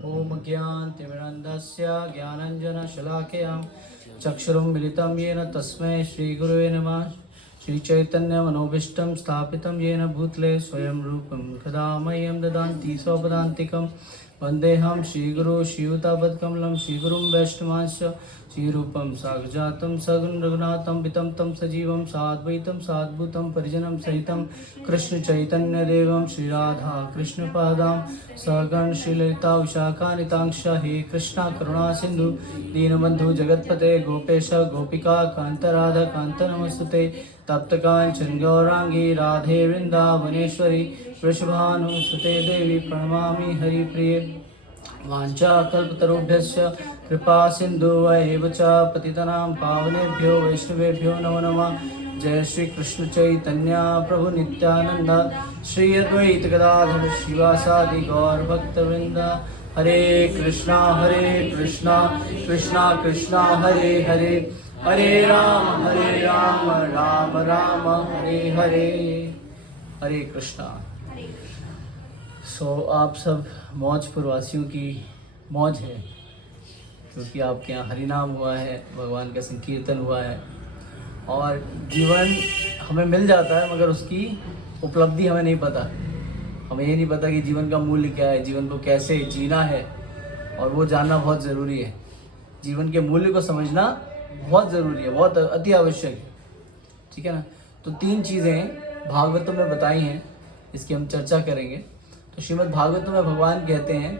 ओम ज्ञानतिमिरन्धस्य ज्ञानञ्जनशलाकया चक्षुरुन्मिलितं येन तस्मै श्रीगुरुवे नमः। श्रीचैतन्यमनोभीष्टं स्थापितं येन भूतले स्वयं रूपं कदा मह्यं ददान्ति स्वपदान्तिकं। वन्देऽहं श्रीगुरो श्रीयुतापदकमलं श्रीगुरुं वैष्णवांश्च श्रीरूपं साग्रजातं सगुण रघुनाथं पितं तं सजीवं साद्वैतं साद्भूतं परिजनं सहितं कृष्णचैतन्यदेवं श्रीराधा कृष्णपादां सगण श्रीललिता विशाखानितांश। हे कृष्णा करुणा सिंधु दीनबंधु जगत्पते गोपेश गोपिका कांत राधा कांत नमस्तुते। तप्त कांचन गौरांगी राधे वृंदावनेश्वरी वृषभानुसुते देवी प्रणमामि हरिप्रिये। वाञ्छाकल्पतरुभ्यश्च कृपा सिन्धुवैव च पतितनां पावनेभ्यो वैष्णवेभ्यो नमो नमः। जय श्री कृष्ण चैतन्य प्रभु नित्यानंद श्री अद्वैत गदाधर शिवासादि गौर भक्तवृंद। हरे कृष्णा कृष्णा कृष्णा हरे हरे, हरे राम राम राम हरे हरे। हरे कृष्णा। आप सब मौजपुर वासियों की मौज है, क्योंकि आपके यहाँ हरिनाम हुआ है, भगवान का संकीर्तन हुआ है और जीवन हमें मिल जाता है, मगर उसकी उपलब्धि हमें नहीं पता। हमें ये नहीं पता कि जीवन का मूल्य क्या है, जीवन को कैसे जीना है, और वो जानना बहुत ज़रूरी है। जीवन के मूल्य को समझना बहुत ज़रूरी है, बहुत अति आवश्यक है। ठीक है ना। तो 3 चीज़ें भागवतों में बताई हैं, इसकी हम चर्चा करेंगे। तो श्रीमद् भागवतों में भगवान कहते हैं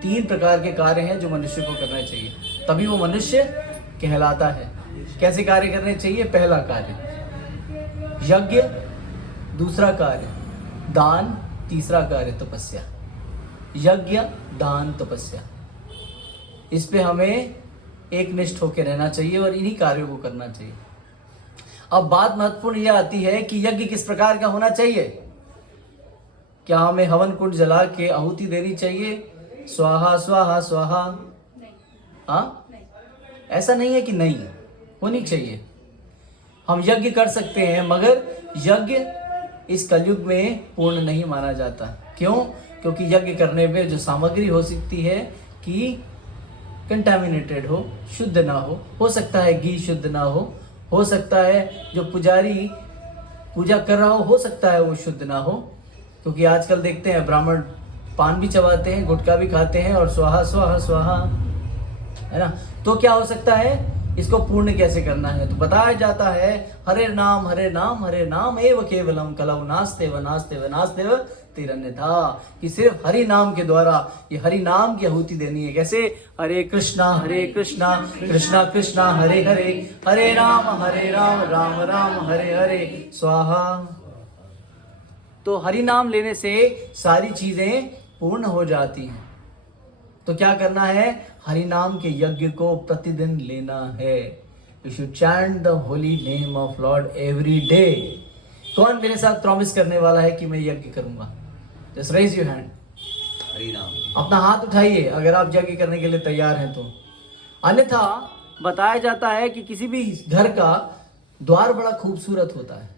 3 प्रकार के कार्य हैं जो मनुष्य को करना चाहिए, तभी वो मनुष्य कहलाता है। कैसे कार्य करने चाहिए? पहला कार्य यज्ञ, दूसरा कार्य दान, तीसरा कार्य तपस्या। यज्ञ, दान, तपस्या, इस पे हमें एक निष्ठ होकर रहना चाहिए और इन्हीं कार्यों को करना चाहिए। अब बात महत्वपूर्ण यह आती है कि यज्ञ किस प्रकार का होना चाहिए। क्या हमें हवन कुंड जला के आहुति देनी चाहिए? स्वाहा स्वाहा स्वाहा? हाँ, ऐसा नहीं है कि नहीं होनी चाहिए। हम यज्ञ कर सकते हैं, मगर यज्ञ इस कलयुग में पूर्ण नहीं माना जाता। क्यों? क्योंकि यज्ञ करने में जो सामग्री हो सकती है कि कंटामिनेटेड हो, शुद्ध ना हो सकता है घी शुद्ध ना हो सकता है जो पुजारी पूजा कर रहा हो सकता है वो शुद्ध ना हो। क्योंकि आजकल देखते हैं ब्राह्मण पान भी चबाते हैं, गुटखा भी खाते हैं और स्वाहा स्वाहा स्वाहा, है ना। तो क्या हो सकता है, इसको पूर्ण कैसे करना है? तो बताया जाता है हरे नाम हरे नाम एव केवलम कलौ नास्तेव नास्तेव नास्तेव तिरन्यथा, कि सिर्फ हरि नाम के द्वारा ये हरि नाम की आहुति देनी है। कैसे? हरे कृष्णा कृष्णा कृष्णा हरे हरे, हरे राम राम राम हरे हरे स्वाहा। तो हरि नाम लेने से सारी चीजें पूर्ण हो जाती हैं। तो क्या करना है? हरि नाम के यज्ञ को प्रतिदिन लेना है। You should chant the holy name of Lord every day. कौन मेरे साथ प्रॉमिस करने वाला है कि मैं यज्ञ करूंगा? Just raise your hand. Hari नाम। अपना हाथ उठाइए अगर आप यज्ञ करने के लिए तैयार हैं तो। अन्यथा बताया जाता है कि किसी भी घर का द्वार बड़ा खूबसूरत होता है।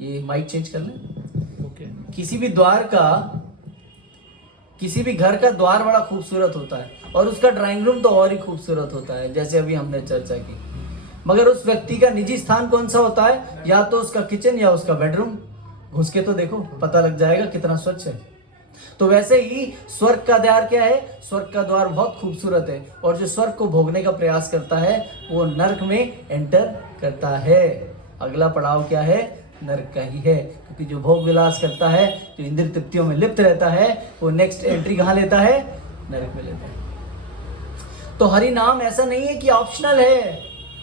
ये माइक चेंज कर लें। किसी भी घर का द्वार बड़ा खूबसूरत होता है और उसका ड्राइंग रूम तो और ही खूबसूरत होता है, जैसे अभी हमने चर्चा की। मगर उस व्यक्ति का निजी स्थान कौन सा होता है? या तो उसका किचन या उसका बेडरूम। घुस के तो देखो, पता लग जाएगा कितना स्वच्छ है। तो वैसे ही स्वर्ग का द्वार क्या है? स्वर्ग का द्वार बहुत खूबसूरत है, और जो स्वर्ग को भोगने का प्रयास करता है वो नर्क में एंटर करता है। अगला पड़ाव क्या है? नरक का ही है। क्योंकि जो भोग विलास करता है, जो इंद्रिय तृप्तियों में लिप्त रहता है, वो नेक्स्ट एंट्री कहाँ लेता है? नरक में लेता है। तो हरि नाम ऐसा नहीं है कि ऑप्शनल है,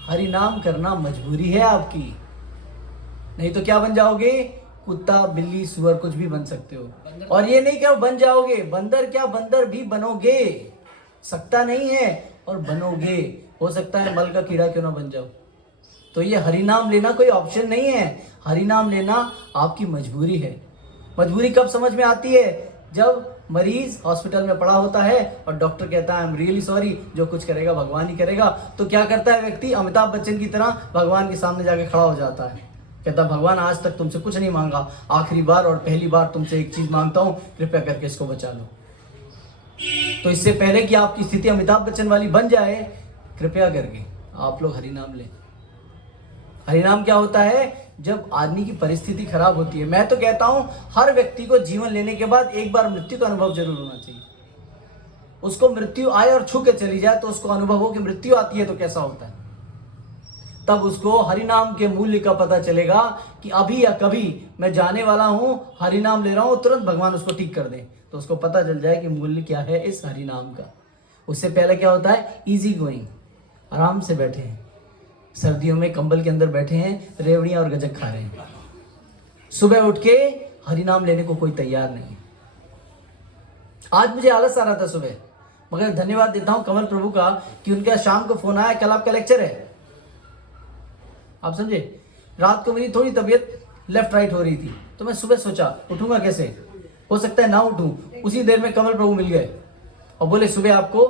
हरि नाम करना मजबूरी है आपकी। नहीं तो क्या बन जाओगे? कुत्ता, बिल्ली, सुअर, कुछ भी बन सकते हो। और ये नहीं क्या बन जाओगे, बंदर क्या, बंदर भी बनोगे। सकता नहीं है और बनोगे। हो सकता है मल का कीड़ा क्यों ना बन जाओ। तो ये हरि नाम लेना कोई ऑप्शन नहीं है, हरि नाम लेना आपकी मजबूरी है। मजबूरी कब समझ में आती है? जब मरीज हॉस्पिटल में पड़ा होता है और डॉक्टर कहता है आई एम रियली सॉरी, जो कुछ करेगा भगवान ही करेगा। तो क्या करता है व्यक्ति? अमिताभ बच्चन की तरह भगवान के सामने जाके खड़ा हो जाता है, कहता भगवान आज तक तुमसे कुछ नहीं मांगा, आखिरी बार और पहली बार तुमसे एक चीज मांगता हूँ, कृपया करके इसको बचा लो। तो इससे पहले कि आपकी स्थिति अमिताभ बच्चन वाली बन जाए, कृपया करके आप लोग हरि नाम लें। हरि नाम क्या होता है? जब आदमी की परिस्थिति खराब होती है। मैं तो कहता हूं हर व्यक्ति को जीवन लेने के बाद एक बार मृत्यु का अनुभव जरूर होना चाहिए। उसको मृत्यु आए और छू के चली जाए तो उसको अनुभव हो कि मृत्यु आती है तो कैसा होता है। तब उसको हरि नाम के मूल्य का पता चलेगा कि अभी या कभी मैं जाने वाला हूं, हरि नाम ले रहा हूं, तुरंत भगवान उसको ठीक कर दें, तो उसको पता चल जाए कि मूल्य क्या है इस हरि नाम का। उससे पहले क्या होता है? इजी गोइंग, आराम से बैठे हैं, सर्दियों में कंबल के अंदर बैठे हैं, रेवड़ियां और गजक खा रहे हैं। सुबह उठ के हरि नाम लेने को कोई तैयार नहीं है। आज मुझे आलस आ रहा था सुबह, मगर धन्यवाद देता हूं कमल प्रभु का कि उनका शाम को फोन आया, कल आपका लेक्चर है। आप समझे? रात को मेरी थोड़ी तबीयत लेफ्ट राइट हो रही थी, तो मैं सुबह सोचा उठूंगा कैसे, हो सकता है ना उठूं। उसी देर में कमल प्रभु मिल गए और बोले सुबह आपको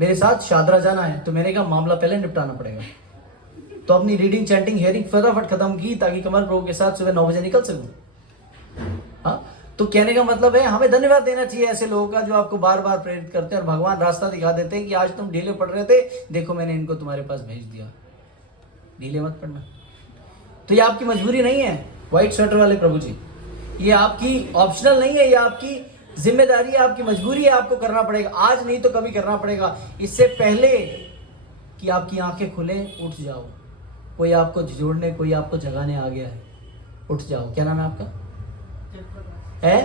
मेरे साथ शादरा जाना है। तो मैंने कहा मामला पहले निपटाना पड़ेगा, तो अपनी रीडिंग, चैंटिंग, हियरिंग फटाफट खत्म की ताकि कमल प्रभु के साथ सुबह 9 बजे निकल सकूं। हाँ, तो कहने का मतलब है हमें धन्यवाद देना चाहिए ऐसे लोगों का जो आपको बार बार प्रेरित करते हैं और भगवान रास्ता दिखा देते हैं कि आज तुम ढीले पड़ रहे थे, देखो मैंने इनको तुम्हारे पास भेज दिया, ढीले मत पड़ना। तो ये आपकी मजबूरी नहीं है व्हाइट स्वेटर वाले प्रभु जी, ये आपकी ऑप्शनल नहीं है, ये आपकी जिम्मेदारी है, आपकी मजबूरी है, आपको करना पड़ेगा। आज नहीं तो कभी करना पड़ेगा। इससे पहले कि आपकी आंखें खुले, उठ जाओ। कोई आपको जोड़ने, कोई आपको जगाने आ गया है, उठ जाओ। क्या नाम है आपका? है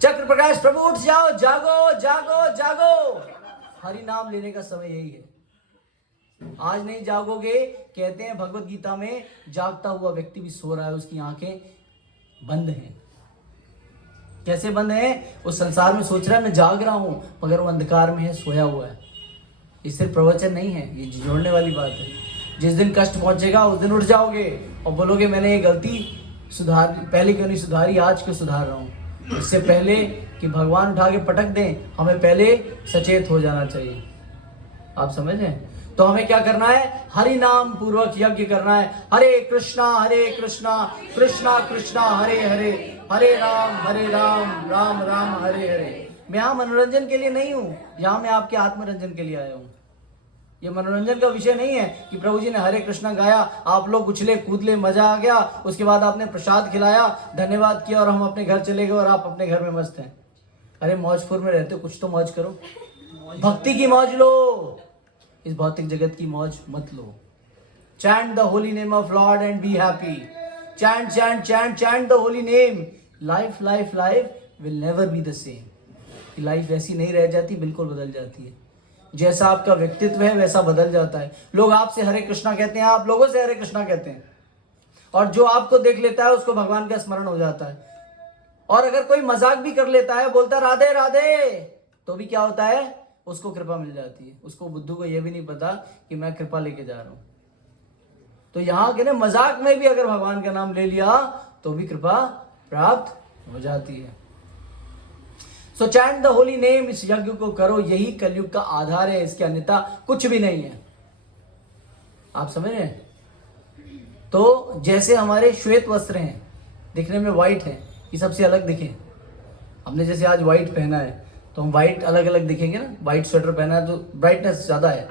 चक्र प्रकाश प्रभु, उठ जाओ, जागो जागो जागो। हरि नाम लेने का समय यही है। आज नहीं जागोगे, कहते हैं भगवत गीता में, जागता हुआ व्यक्ति भी सो रहा है, उसकी आंखें बंद हैं। कैसे बंद हैं? उस संसार में सोच रहा है मैं जाग रहा हूं, मगर वो अंधकार में है, सोया हुआ है। ये सिर्फ प्रवचन नहीं है, ये जोड़ने वाली बात है। जिस दिन कष्ट पहुंचेगा उस दिन उठ जाओगे और बोलोगे मैंने ये गलती सुधार, पहले क्यों नहीं सुधारी, आज क्यों सुधार रहा हूं। इससे पहले कि भगवान उठा के पटक दें, हमें पहले सचेत हो जाना चाहिए। आप समझ रहे हैं? तो हमें क्या करना है? हरि नाम पूर्वक यज्ञ करना है। हरे कृष्णा कृष्णा कृष्णा हरे हरे, हरे राम राम राम हरे हरे। मैं यहाँ मनोरंजन के लिए नहीं हूँ, यहाँ मैं आपके आत्मरंजन के लिए आया हूँ। ये मनोरंजन का विषय नहीं है कि प्रभु जी ने हरे कृष्णा गाया, आप लोग उछले कूदले, मजा आ गया, उसके बाद आपने प्रसाद खिलाया, धन्यवाद किया और हम अपने घर चले गए और आप अपने घर में मस्त हैं। अरे मौजपुर में रहते हो, कुछ तो मौज करो, भक्ति की मौज लो, इस भौतिक जगत की मौज मत लो। Chant the holy name of Lord and be happy. Chant chant chant chant the holy name. Life life life will never be the same. Life वैसी नहीं रह जाती, बिल्कुल बदल जाती है। जैसा आपका व्यक्तित्व है वैसा बदल जाता है। लोग आपसे हरे कृष्णा कहते हैं, आप लोगों से हरे कृष्णा कहते हैं, और जो आपको देख लेता है उसको भगवान का स्मरण हो जाता है। और अगर कोई मजाक भी कर लेता है, बोलता राधे राधे, तो भी क्या होता है? उसको कृपा मिल जाती है। उसको बुद्धू को यह भी नहीं पता कि मैं कृपा लेके जा रहा हूं। तो यहां के ना मजाक में भी अगर भगवान का नाम ले लिया तो भी कृपा प्राप्त हो जाती है। सो चैंट द होली नेम, इस यज्ञ को करो, यही कलयुग का आधार है, इसके अन्यथा कुछ भी नहीं है। आप समझ रहे हैं? तो जैसे हमारे श्वेत वस्त्र हैं, दिखने में व्हाइट हैं, ये सबसे अलग दिखें। हमने जैसे आज व्हाइट पहना है तो हम व्हाइट अलग अलग दिखेंगे ना। व्हाइट स्वेटर पहना है तो ब्राइटनेस ज़्यादा है,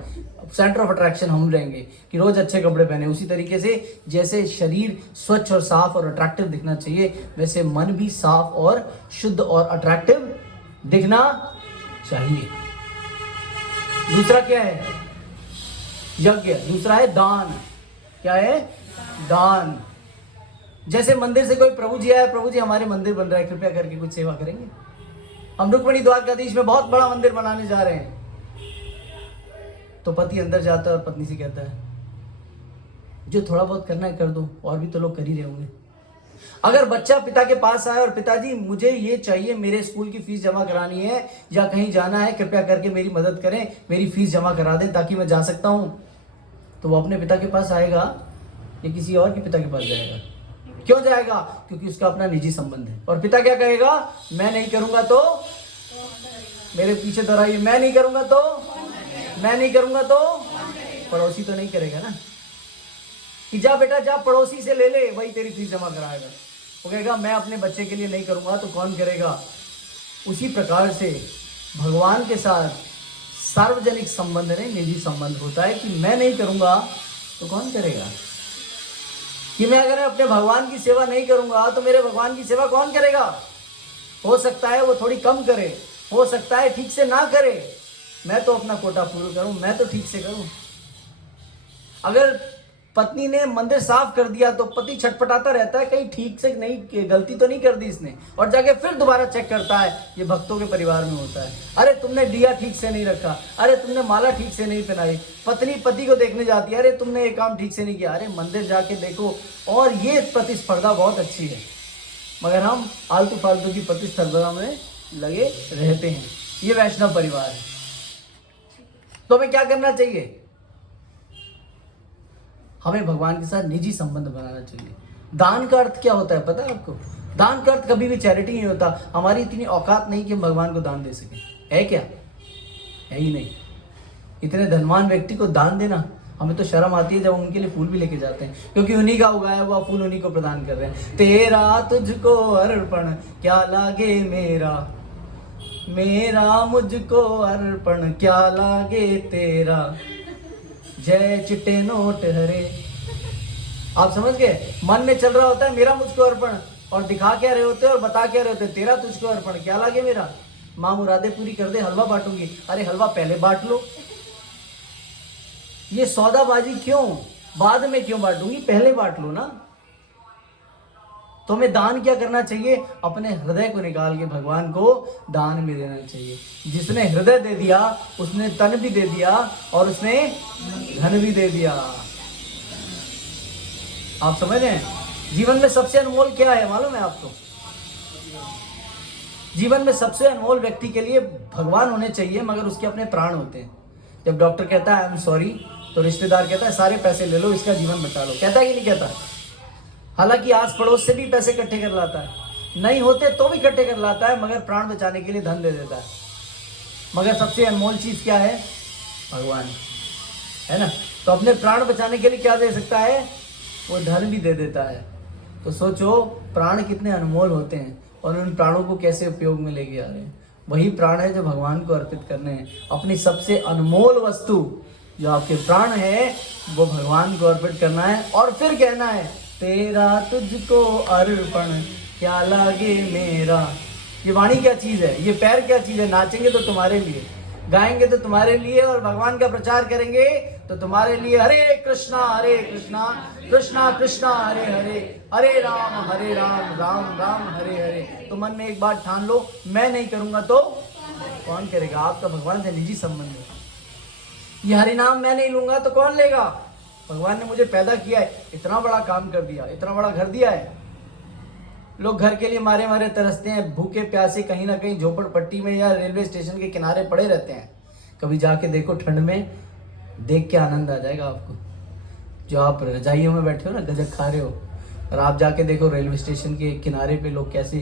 सेंटर ऑफ अट्रैक्शन हम रहेंगे कि रोज अच्छे कपड़े पहने। उसी तरीके से जैसे शरीर स्वच्छ और साफ और अट्रैक्टिव दिखना चाहिए, वैसे मन भी साफ और शुद्ध और अट्रैक्टिव दिखना चाहिए। दूसरा क्या है? यज्ञ। दूसरा है दान। क्या है? दान। जैसे मंदिर से कोई प्रभु जी आया, प्रभु जी हमारे मंदिर बन रहा है, कृपया करके कुछ सेवा करेंगे। हम रुक्मिणी द्वारकाधीश में बहुत बड़ा मंदिर बनाने जा रहे हैं, तो पति अंदर जाता है और पत्नी से कहता है जो थोड़ा बहुत करना है कर दो, और भी तो लोग कर ही रहे होंगे। अगर बच्चा पिता के पास आए और पिताजी मुझे ये चाहिए, मेरे स्कूल की फीस जमा करानी है या कहीं जाना है, कृपया करके मेरी मदद करें, मेरी फीस जमा करा दें ताकि मैं जा सकता हूं, तो वो अपने पिता के पास आएगा या किसी और के पिता के पास जाएगा? क्यों जाएगा? क्योंकि उसका अपना निजी संबंध है। और पिता क्या कहेगा? मैं नहीं करूंगा तो, मेरे पीछे दोहराइए, मैं नहीं करूंगा तो, मैं नहीं करूंगा तो पड़ोसी तो नहीं करेगा ना, कि जा बेटा जा पड़ोसी से ले ले, वही तेरी फीस जमा कराएगा। वो कहेगा मैं अपने बच्चे के लिए नहीं करूंगा तो कौन करेगा? उसी प्रकार से भगवान के साथ सार्वजनिक संबंध नहीं, निजी संबंध होता है कि मैं नहीं करूंगा तो कौन करेगा। कि मैं अगर अपने भगवान की सेवा नहीं करूंगा तो मेरे भगवान की सेवा कौन करेगा। हो सकता है वो थोड़ी कम करे, हो सकता है ठीक से ना करे, मैं तो अपना कोटा पूरा करूं, मैं तो ठीक से करूं। अगर पत्नी ने मंदिर साफ कर दिया तो पति छटपटाता रहता है, कहीं ठीक से नहीं, गलती तो नहीं कर दी इसने, और जाके फिर दोबारा चेक करता है। ये भक्तों के परिवार में होता है। अरे तुमने दिया ठीक से नहीं रखा, अरे तुमने माला ठीक से नहीं पहनाई। पत्नी पति को देखने जाती है, अरे तुमने ये काम ठीक से नहीं किया, अरे मंदिर जाके देखो। और ये प्रतिस्पर्धा बहुत अच्छी है, मगर हम आलतू फालतू की प्रतिस्पर्धा में लगे रहते हैं। ये वैष्णव परिवार है। तो हमें क्या करना चाहिए, हमें भगवान के साथ निजी संबंध बनाना चाहिए। दान का अर्थ क्या होता है पता है आपको। दान का अर्थ कभी भी चैरिटी नहीं होता। हमारी इतनी औकात नहीं कि हम भगवान को दान दे सकें, है क्या, है ही नहीं। इतने धनवान व्यक्ति को दान देना, हमें तो शर्म आती है जब हम उनके लिए फूल भी लेके जाते हैं, क्योंकि उन्हीं का उगाया हुआ फूल उन्हीं को प्रदान कर रहे हैं। तेरा तुझको अर्पण क्या लागे मेरा, मेरा मुझको अर्पण क्या लागे तेरा, जय चिट्टे नोट हरे। आप समझ गए। मन में चल रहा होता है मेरा मुझको अर्पण, और दिखा क्या रहे होते हैं और बता क्या रहे होते हैं, तेरा तुझको अर्पण क्या लागे मेरा। माँ मुरादे पूरी कर दे, हलवा बांटूंगी। अरे हलवा पहले बांट लो। ये सौदाबाजी क्यों, बाद में क्यों बांटूंगी, पहले बांट लो ना। तो हमें दान क्या करना चाहिए, अपने हृदय को निकाल के भगवान को दान में देना चाहिए। जिसने हृदय दे दिया उसने तन भी दे दिया और उसने धन भी दे दिया। आप समझ रहे हैं। जीवन में सबसे अनमोल क्या है मालूम है आपको। जीवन में सबसे अनमोल व्यक्ति के लिए भगवान होने चाहिए, मगर उसके अपने प्राण होते हैं। जब डॉक्टर कहता है आई एम सॉरी, तो रिश्तेदार कहता है सारे पैसे ले लो, इसका जीवन बचा लो। कहता है कि नहीं कहता। हालांकि आस पड़ोस से भी पैसे इकट्ठे कर लाता है, नहीं होते तो भी इकट्ठे कर लाता है, मगर प्राण बचाने के लिए धन दे देता है। मगर सबसे अनमोल चीज क्या है, भगवान, है ना। तो अपने प्राण बचाने के लिए क्या दे सकता है, वो धन भी दे देता है। तो सोचो प्राण कितने अनमोल होते हैं और उन प्राणों को कैसे उपयोग में लेके आ रहे हैं। वही प्राण है जो भगवान को अर्पित करने हैं। अपनी सबसे अनमोल वस्तु जो आपके प्राण है वो भगवान को अर्पित करना है, और फिर कहना है तेरा तुझको अर्पण क्या लागे मेरा। ये वाणी क्या चीज है, ये पैर क्या चीज है। नाचेंगे तो तुम्हारे लिए, गाएंगे तो तुम्हारे लिए, और भगवान का प्रचार करेंगे तो तुम्हारे लिए। हरे कृष्णा कृष्णा कृष्णा हरे हरे, हरे राम राम राम हरे हरे। तो मन में एक बात ठान लो, मैं नहीं करूंगा तो कौन करेगा। आपका भगवान से निजी संबंध है। ये हरि नाम मैं नहीं लूंगा तो कौन लेगा। भगवान ने मुझे पैदा किया है, इतना बड़ा काम कर दिया, इतना बड़ा घर दिया है। लोग घर के लिए मारे मारे तरसते हैं, भूखे प्यासे कहीं ना कहीं झोपड़पट्टी में या रेलवे स्टेशन के किनारे पड़े रहते हैं। कभी जाके देखो ठंड में, देख के आनंद आ जाएगा आपको। जो आप रजाइयों में बैठे हो ना, गजक खा रहे हो, और आप जाके देखो रेलवे स्टेशन के किनारे पे लोग कैसे,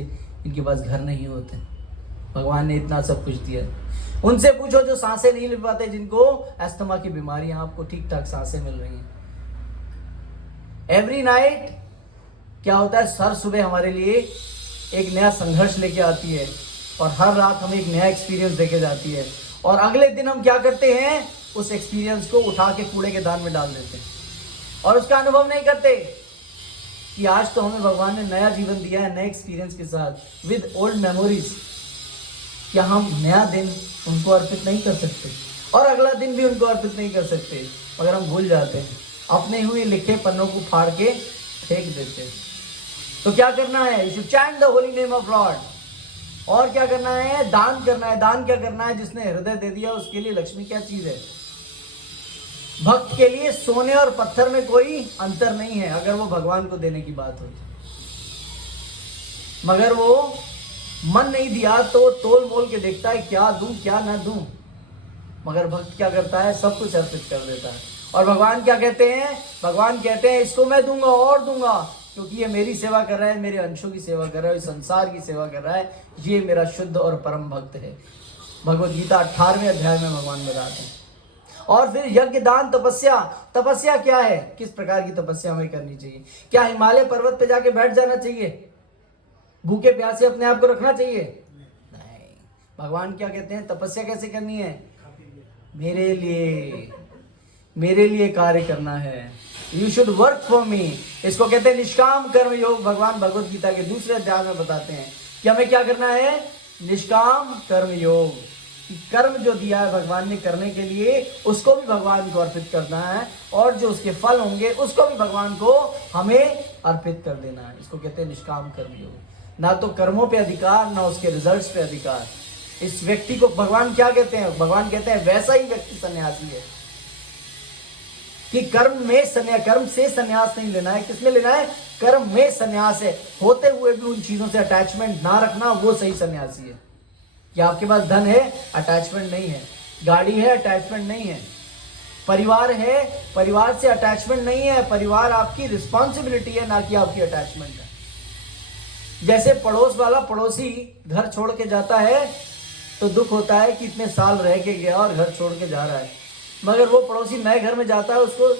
इनके पास घर नहीं होते। भगवान ने इतना सब कुछ दिया है। उनसे पूछो जो सांसें नहीं ले पाते, जिनको अस्थमा की बीमारियां, आपको ठीक ठाक सांसें मिल रही हैं। एवरी नाइट क्या होता है, हर सुबह हमारे लिए एक नया संघर्ष लेके आती है, और हर रात हमें एक नया एक्सपीरियंस देके जाती है। और अगले दिन हम क्या करते हैं, उस एक्सपीरियंस को उठा के कूड़े के दान में डाल देते हैं, और उसका अनुभव नहीं करते कि आज तो हमें भगवान ने नया जीवन दिया है, नए एक्सपीरियंस के साथ, विद ओल्ड मेमोरीज। क्या हम नया दिन उनको अर्पित नहीं कर सकते, और अगला दिन भी उनको अर्पित नहीं कर सकते, मगर हम भूल जाते हैं, अपने हुए लिखे पन्नों को फाड़ के फेंक देते हैं। तो क्या करना है, you should chant the holy name of lord. और क्या करना है, दान करना है। दान क्या करना है, जिसने हृदय दे दिया उसके लिए लक्ष्मी क्या चीज है। भक्त के लिए सोने और पत्थर में कोई अंतर नहीं है, अगर वो भगवान को देने की बात हो। मगर वो मन नहीं दिया तो तोल मोल के देखता है, क्या दूं क्या ना दूं। मगर भक्त क्या करता है, सब कुछ अर्पित कर देता है। और भगवान क्या कहते हैं, भगवान कहते हैं इसको मैं दूंगा और दूंगा, क्योंकि ये मेरी सेवा कर रहा है, मेरे अंशों की सेवा कर रहा है, संसार की सेवा कर रहा है। ये मेरा शुद्ध और परम भक्त है। भगवद गीता 18वें अध्याय में भगवान बताते हैं। और फिर यज्ञ दान तपस्या। तपस्या क्या है, किस प्रकार की तपस्या हमें करनी चाहिए। क्या हिमालय पर्वत पे जाके बैठ जाना चाहिए, भूखे प्यासे अपने आप को रखना चाहिए? नहीं। भगवान क्या कहते हैं, तपस्या कैसे करनी है, मेरे लिए कार्य करना है, you should work for me. इसको कहते हैं निष्काम कर्म योग। भगवान भगवत गीता के दूसरे अध्याय में बताते हैं कि हमें क्या करना है, निष्काम कर्म योग। कि कर्म जो दिया है भगवान ने करने के लिए, उसको भी भगवान को अर्पित करना है, और जो उसके फल होंगे उसको भी भगवान को हमें अर्पित कर देना है। इसको कहते हैं निष्काम कर्म योग। ना तो कर्मों पे अधिकार, ना उसके रिजल्ट्स पे अधिकार। इस व्यक्ति को भगवान क्या कहते हैं, भगवान कहते हैं वैसा ही व्यक्ति सन्यासी है कि कर्म से सन्यास नहीं लेना है। किसमें लेना है, कर्म में सन्यास है। होते हुए भी उन चीजों से अटैचमेंट ना रखना, वो सही सन्यासी है। कि आपके पास धन है, अटैचमेंट नहीं है, गाड़ी है, अटैचमेंट नहीं है, परिवार है, परिवार से अटैचमेंट नहीं है, परिवार आपकी रिस्पॉन्सिबिलिटी है, ना कि आपकी अटैचमेंट है। जैसे पड़ोस वाला पड़ोसी घर छोड़ के जाता है तो दुख होता है कि इतने साल रह के गया और घर छोड़ के जा रहा है, मगर वो पड़ोसी नए घर में जाता है, उसको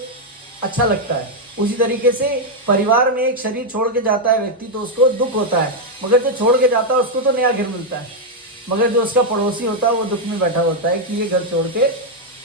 अच्छा लगता है। उसी तरीके से परिवार में एक शरीर छोड़ के जाता है व्यक्ति, तो उसको दुख होता है, मगर जो छोड़ के जाता है उसको तो नया घर मिलता है। मगर जो उसका पड़ोसी होता है वो दुख में बैठा होता है कि ये घर छोड़ के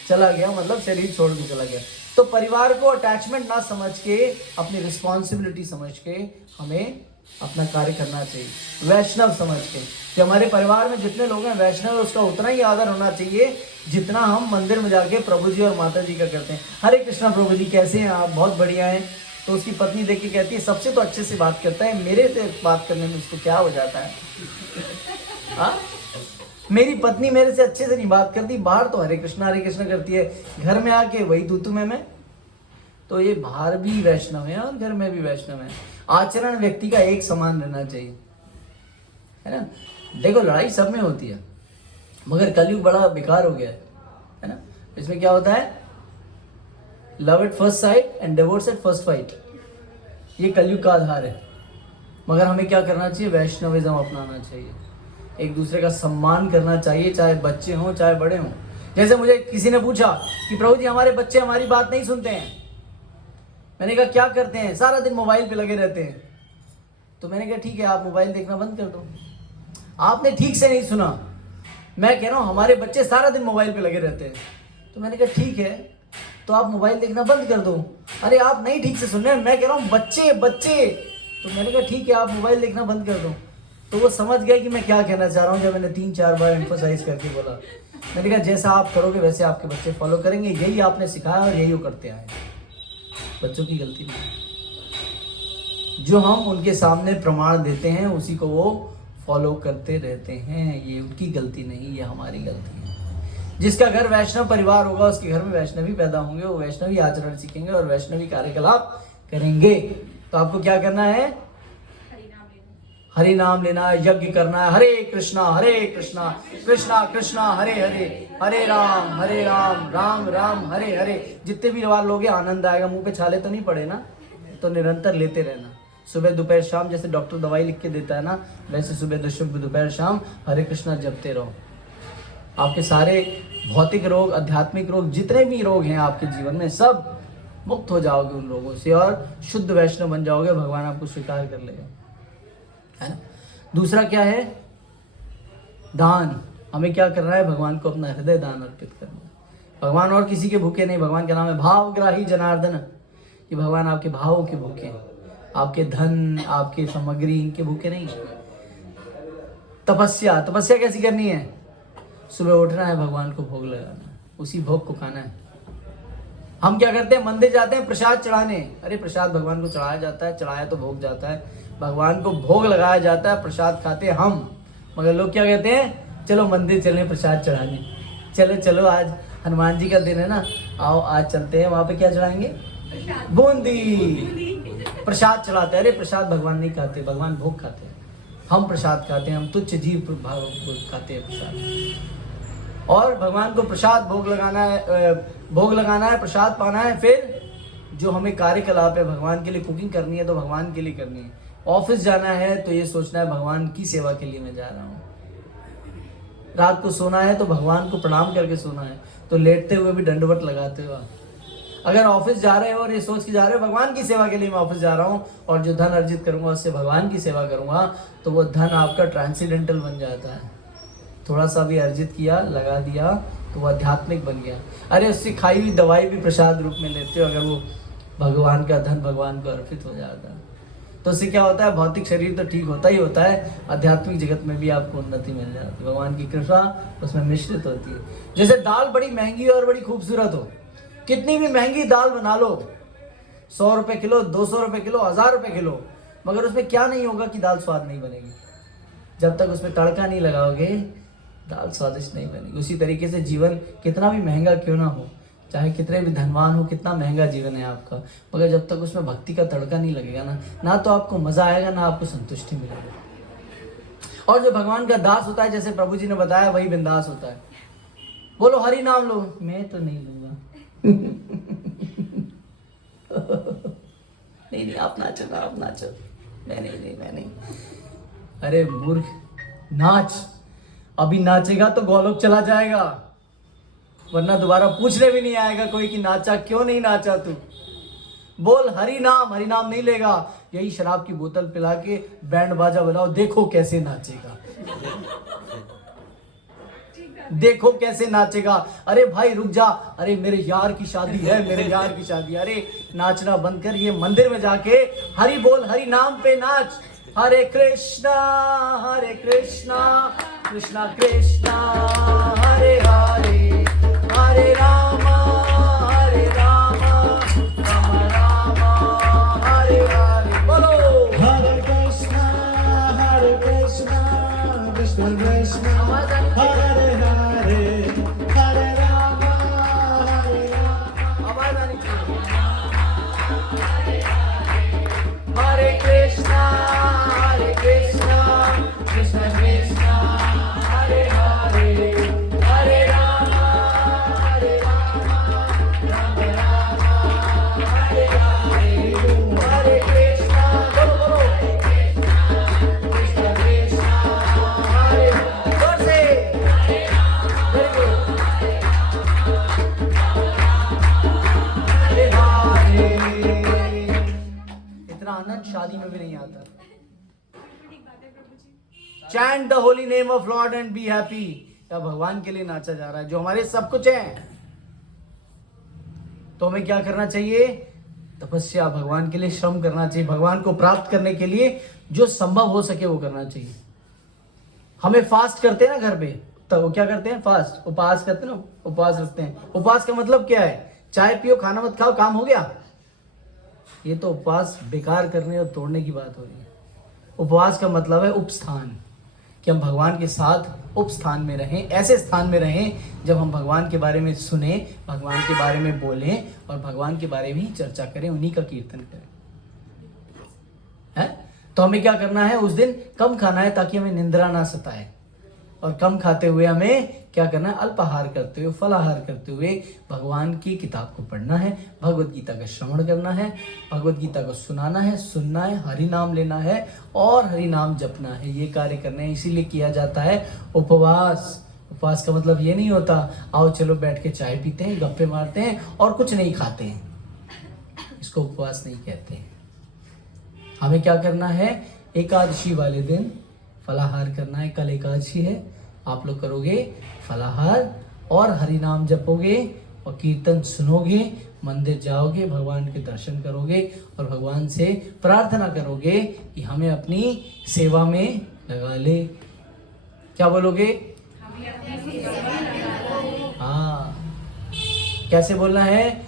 चला गया, मतलब शरीर छोड़ के चला गया। तो परिवार को अटैचमेंट ना समझ के, अपनी रिस्पॉन्सिबिलिटी समझ के हमें अपना कार्य करना चाहिए। वैष्णव समझ के कि हमारे परिवार में जितने लोग हैं वैष्णव है, उसका उतना ही आदर होना चाहिए जितना हम मंदिर में जाके प्रभु जी और माता जी का करते हैं। हरे कृष्णा प्रभु जी, कैसे हैं आप, बहुत बढ़िया हैं। तो उसकी पत्नी देख के कहती है सबसे तो अच्छे से बात करता है, मेरे से बात करने में उसको क्या हो जाता है। हाँ, मेरी पत्नी मेरे से अच्छे से नहीं बात करती, बाहर तो हरे कृष्णा करती है, घर में आके वही तू मैं। तो ये बाहर भी वैष्णव है और घर में भी वैष्णव है। आचरण व्यक्ति का एक समान रहना चाहिए, है ना। देखो लड़ाई सब में होती है, मगर कलयुग बड़ा बेकार हो गया है ना। इसमें क्या होता है, love at first sight and divorce at first fight, ये कलयुग का आधार है। मगर हमें क्या करना चाहिए, वैष्णविज्म अपनाना चाहिए, एक दूसरे का सम्मान करना चाहिए, चाहे बच्चे हों चाहे बड़े हों। जैसे मुझे किसी ने पूछा कि प्रभु जी हमारे बच्चे हमारी बात नहीं सुनते हैं, मैंने कहा क्या करते हैं, सारा दिन मोबाइल पे लगे रहते हैं। तो मैंने कहा ठीक है, आप मोबाइल देखना बंद कर दो। आपने ठीक से नहीं सुना, मैं कह रहा हूँ हमारे बच्चे सारा दिन मोबाइल पे लगे रहते हैं। तो मैंने कहा ठीक है, तो आप मोबाइल देखना बंद कर दो। अरे आप नहीं ठीक से सुन रहे हैं, मैं कह रहा हूँ बच्चे। तो मैंने कहा ठीक है, आप मोबाइल देखना बंद कर दो। तो वो समझ गया कि मैं क्या कहना चाह रहा हूँ, जब मैंने 3-4 बार एम्फोसाइज करके बोला। मैंने कहा जैसा आप करोगे वैसे आपके बच्चे फॉलो करेंगे, यही आपने सिखाया और यही वो करते आए। बच्चों की गलती नहीं, जो हम उनके सामने प्रमाण देते हैं उसी को वो फॉलो करते रहते हैं। ये उनकी गलती नहीं, ये हमारी गलती है। जिसका घर वैष्णव परिवार होगा उसके घर में वैष्णवी पैदा होंगे, वो वैष्णवी आचरण सीखेंगे और वैष्णवी कार्यकलाप करेंगे। तो आपको क्या करना है, हरि नाम लेना है, यज्ञ करना है। हरे कृष्णा कृष्णा कृष्णा हरे हरे, हरे राम राम राम हरे हरे। जितने भी बार लोगे आनंद आएगा। मुंह पे छाले तो नहीं पड़े ना, तो निरंतर लेते रहना, सुबह दोपहर शाम। जैसे डॉक्टर दवाई लिख के देता है ना, वैसे सुबह दोपहर शाम हरे कृष्णा जपते रहो। आपके सारे भौतिक रोग, आध्यात्मिक रोग, जितने भी रोग हैं आपके जीवन में, सब मुक्त हो जाओगे उन रोगों से और शुद्ध वैष्णव बन जाओगे। भगवान आपको स्वीकार कर लेगा, है ना। दूसरा क्या है, दान। हमें क्या करना है, भगवान को अपना हृदय दान अर्पित करना है। भगवान और किसी के भूखे नहीं, भगवान का नाम है भावग्राही जनार्दन, कि भगवान आपके भावों के भूखे हैं, आपके धन, आपके सामग्री, इनके भूखे नहीं। तपस्या कैसी करनी है, सुबह उठना है, भगवान को भोग लगाना है, उसी भोग को खाना है। हम क्या करते हैं, मंदिर जाते हैं प्रसाद चढ़ाने। अरे प्रसाद भगवान को चढ़ाया जाता है, चढ़ाया तो भोग जाता है, भगवान को भोग लगाया जाता है, प्रसाद खाते हैं हम। मगर लोग क्या कहते हैं, चलो मंदिर चलें प्रसाद चढ़ाने, चलो आज हनुमान जी का दिन है ना, आओ आज चलते हैं, वहाँ पे क्या चढ़ाएंगे, बूंदी प्रसाद चढ़ाते हैं। अरे प्रसाद भगवान नहीं खाते, भगवान भोग खाते हैं, हम प्रसाद खाते हैं, हम तुच्छ जीव खाते हैं प्रसाद। और भगवान को प्रसाद भोग लगाना है, प्रसाद पाना है। फिर जो हमें कार्यकलाप है, भगवान के लिए कुकिंग करनी है तो भगवान के लिए करनी है। ऑफिस जाना है तो ये सोचना है भगवान की सेवा के लिए मैं जा रहा हूँ। रात को सोना है तो भगवान को प्रणाम करके सोना है, तो लेटते हुए भी दंडवत लगाते हुए। अगर ऑफिस जा रहे हो और ये सोच के जा रहे हो भगवान की सेवा के लिए मैं ऑफिस जा रहा हूँ और जो धन अर्जित करूंगा उससे भगवान की सेवा करूंगा, तो वो धन आपका ट्रांसेंडेंटल बन जाता है। थोड़ा सा भी अर्जित किया, लगा दिया तो वो आध्यात्मिक बन गया। अरे उससे खाई हुई दवाई भी प्रसाद रूप में लेते हो, अगर वो भगवान का धन भगवान को अर्पित हो जाता है तो उससे क्या होता है, भौतिक शरीर तो ठीक होता ही होता है, आध्यात्मिक जगत में भी आपको उन्नति मिल जाती है। भगवान की कृपा उसमें मिश्रित होती है। जैसे दाल बड़ी महंगी और बड़ी खूबसूरत हो, कितनी भी महंगी दाल बना लो, 100 रुपये किलो, 200 रुपये किलो, 1000 रुपये किलो, मगर उसमें क्या नहीं होगा कि दाल स्वाद नहीं बनेगी। जब तक उसमें तड़का नहीं लगाओगे दाल स्वादिष्ट नहीं बनेगी। उसी तरीके से जीवन कितना भी महंगा क्यों ना हो, चाहे कितने भी धनवान हो, कितना महंगा जीवन है आपका, मगर जब तक उसमें भक्ति का तड़का नहीं लगेगा ना तो आपको मज़ा आएगा, ना आपको संतुष्टि मिलेगी। और जो भगवान का दास होता है, जैसे प्रभु जी ने बताया, वही बिंदास होता है। बोलो हरि नाम लो, मैं तो नहीं लूंगा। नहीं आप नाचो, आप नाचो, मैं नहीं। अरे मूर्ख, नाच, अभी नाचेगा तो गोलोक चला जाएगा, वरना दोबारा पूछने भी नहीं आएगा कोई कि नाचा क्यों नहीं नाचा तू। बोल हरि नाम नहीं लेगा, यही शराब की बोतल पिला के बैंड बाजा बजाओ, देखो कैसे नाचेगा, देखो कैसे नाचेगा। अरे भाई रुक जा, अरे मेरे यार की शादी है, मेरे यार की शादी, अरे नाचना बंद कर, ये मंदिर में जाके हरि बोल, हरि नाम पे नाच। हरे कृष्णा कृष्णा कृष्णा हरे हरे, हरे राम राम राम हरे हरे। बोलो हरे कृष्णा कृष्ण कृष्ण हरे हरे, हरे राम आवाज आनी चाहिए। हरे कृष्णा कृष्ण कृष्ण हरे हरे, हरे राम राम राम हरे हरे, हरे कृष्णा, बोलो कृष्ण कृष्ण हरे, जोर से, वेरी गुड, हरे हरे। इतना आनंद शादी में भी नहीं आता। Chant the holy name of Lord and be happy. या भगवान के लिए नाचा जा रहा है जो हमारे सब कुछ है। तो हमें क्या करना चाहिए? तपस्या, भगवान के लिए श्रम करना चाहिए। भगवान को प्राप्त करने के लिए जो संभव हो सके वो करना चाहिए। हमें फास्ट करते हैं ना घर पे, तो वो क्या करते हैं? फास्ट, उपवास करते हैं ना, उपवास रखते हैं। उपवास का मतलब क्या है? चाय पियो, खाना मत खाओ, काम हो गया? ये तो उपवास बेकार करने और तोड़ने की बात हो रही है। उपवास का मतलब है उपस्थान, कि हम भगवान के साथ उपस्थान में रहें, ऐसे स्थान में रहें जब हम भगवान के बारे में सुने, भगवान के बारे में बोलें और भगवान के बारे में ही चर्चा करें, उन्हीं का कीर्तन करें। है? तो हमें क्या करना है? उस दिन कम खाना है ताकि हमें निंद्रा ना सताए, और कम खाते हुए हमें क्या करना है? अल्पाहार करते हुए, फलाहार करते हुए भगवान की किताब को पढ़ना है, भगवत गीता का श्रवण करना है, भगवत गीता को सुनाना है, सुनना है, हरि नाम लेना है और हरि नाम जपना है। ये कार्य करने हैं, इसीलिए किया जाता है उपवास। उपवास का मतलब ये नहीं होता आओ चलो बैठ के चाय पीते हैं, गप्पे मारते हैं और कुछ नहीं खाते हैं। इसको उपवास नहीं कहते हैं। हमें क्या करना है? एकादशी वाले दिन फलाहार करना है। कल एकादशी है, आप लोग करोगे फलाहार और हरि नाम जपोगे और कीर्तन सुनोगे, मंदिर जाओगे, भगवान के दर्शन करोगे और भगवान से प्रार्थना करोगे कि हमें अपनी सेवा में लगा ले। क्या बोलोगे? हाँ, कैसे बोलना है?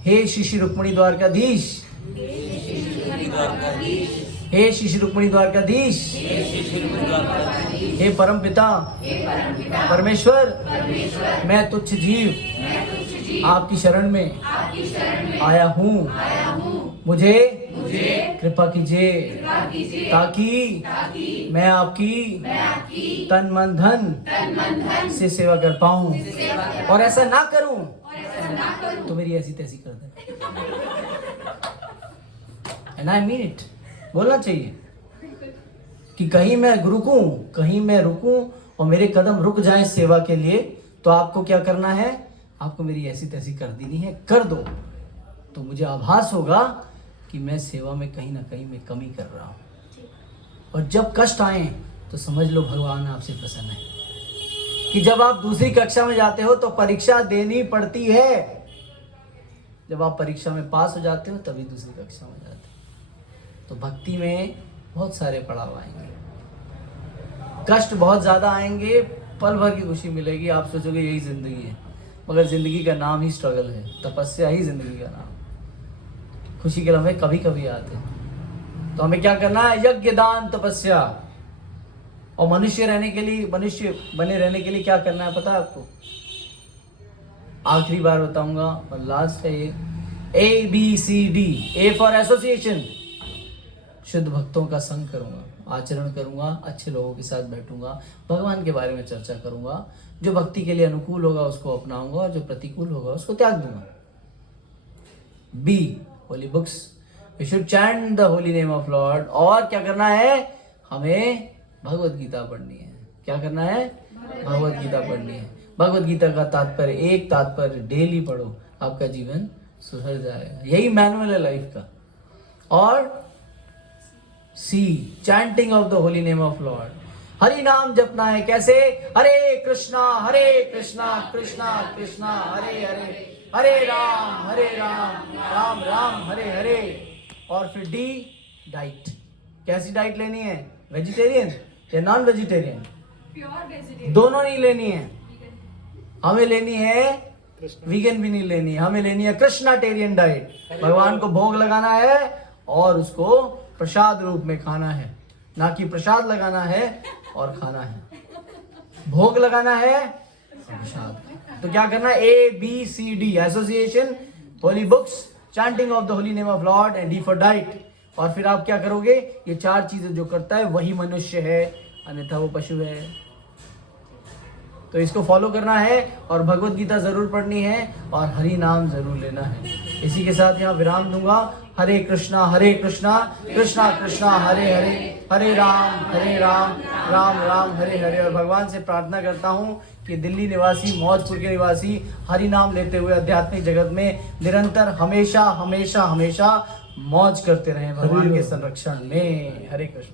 हे श्री श्री रुक्मिणी द्वारकाधीश, हे श्री श्री रुक्मिणी द्वारकाधीश, हे परम पिता परमेश्वर, मैं तुच्छ जीव आपकी शरण में आया हूँ। मुझे कृपा कीजिए ताकि मैं आपकी तन मन धन से सेवा कर पाऊँ, और ऐसा ना करूँ तो मेरी ऐसी तैसी कर दे। And I mean it. बोलना चाहिए कि कहीं मैं रुकूं और मेरे कदम रुक जाएं सेवा के लिए, तो आपको क्या करना है? आपको मेरी ऐसी तैसी कर देनी है, कर दो, तो मुझे आभास होगा कि मैं सेवा में कहीं ना कहीं मैं कमी कर रहा हूँ। और जब कष्ट आए तो समझ लो भगवान आपसे प्रसन्न है। कि जब आप दूसरी कक्षा में जाते हो तो परीक्षा देनी पड़ती है। जब आप परीक्षा में पास हो जाते हो तभी दूसरी कक्षा में जाते हो। तो भक्ति में बहुत सारे पड़ाव आएंगे, कष्ट बहुत ज़्यादा आएंगे, पल भर की खुशी मिलेगी, आप सोचोगे यही ज़िंदगी है, मगर ज़िंदगी का नाम ही स्ट्रगल है, तपस्या ही ज़िंदगी का नाम। खुशी के लम्हे कभी कभी आते हैं। तो हमें क्या करना है? यज्ञ दान तपस्या। और मनुष्य बने रहने के लिए क्या करना है पता है आपको? आखिरी बार बताऊंगा और लास्ट है ये, ABCD। A फॉर एसोसिएशन, शुद्ध भक्तों का संग करूंगा, आचरण करूंगा, अच्छे लोगों के साथ बैठूंगा, भगवान के बारे में चर्चा करूंगा, जो भक्ति के लिए अनुकूल होगा उसको अपनाऊंगा और जो प्रतिकूल होगा उसको त्याग दूंगा। B holy books, we should chant the holy name of lord. और क्या करना है? हमें भगवत गीता पढ़नी है। क्या करना है? भगवत गीता पढ़नी है। भगवत गीता का तात्पर्य, एक तात्पर्य, डेली पढ़ो, आपका जीवन सुधर जाएगा। यही मैनुअल है लाइफ का। और C, chanting of the holy name of Lord. Hari नाम जपना है। कैसे? हरे कृष्णा कृष्णा कृष्णा हरे हरे, हरे राम राम राम हरे हरे। और फिर D, डाइट। कैसी डाइट लेनी है? वेजिटेरियन या नॉन वेजिटेरियन? Pure vegetarian. दोनों नहीं लेनी है, हमें लेनी है, वीगन भी नहीं लेनी है, हमें लेनी है कृष्णाटेरियन डाइट। भगवान को भोग लगाना है और उसको प्रसाद रूप में खाना है, ना कि प्रसाद लगाना है और खाना है। भोग लगाना है और प्रसाद। तो क्या करना है? ABCD, association, holy books, chanting of the holy name of Lord, and D for diet. और फिर आप क्या करोगे? ये 4 चीजें जो करता है वही मनुष्य है, अन्यथा वो पशु है। तो इसको फॉलो करना है और भगवत गीता जरूर पढ़नी है और हरि नाम जरूर लेना है। इसी के साथ यहाँ विराम दूंगा। हरे कृष्णा कृष्णा कृष्णा हरे हरे, हरे राम राम राम हरे हरे। और भगवान से प्रार्थना करता हूँ कि दिल्ली निवासी, मौजपुर के निवासी हरि नाम लेते हुए आध्यात्मिक जगत में निरंतर हमेशा हमेशा हमेशा मौज करते रहें भगवान के संरक्षण में। हरे कृष्ण।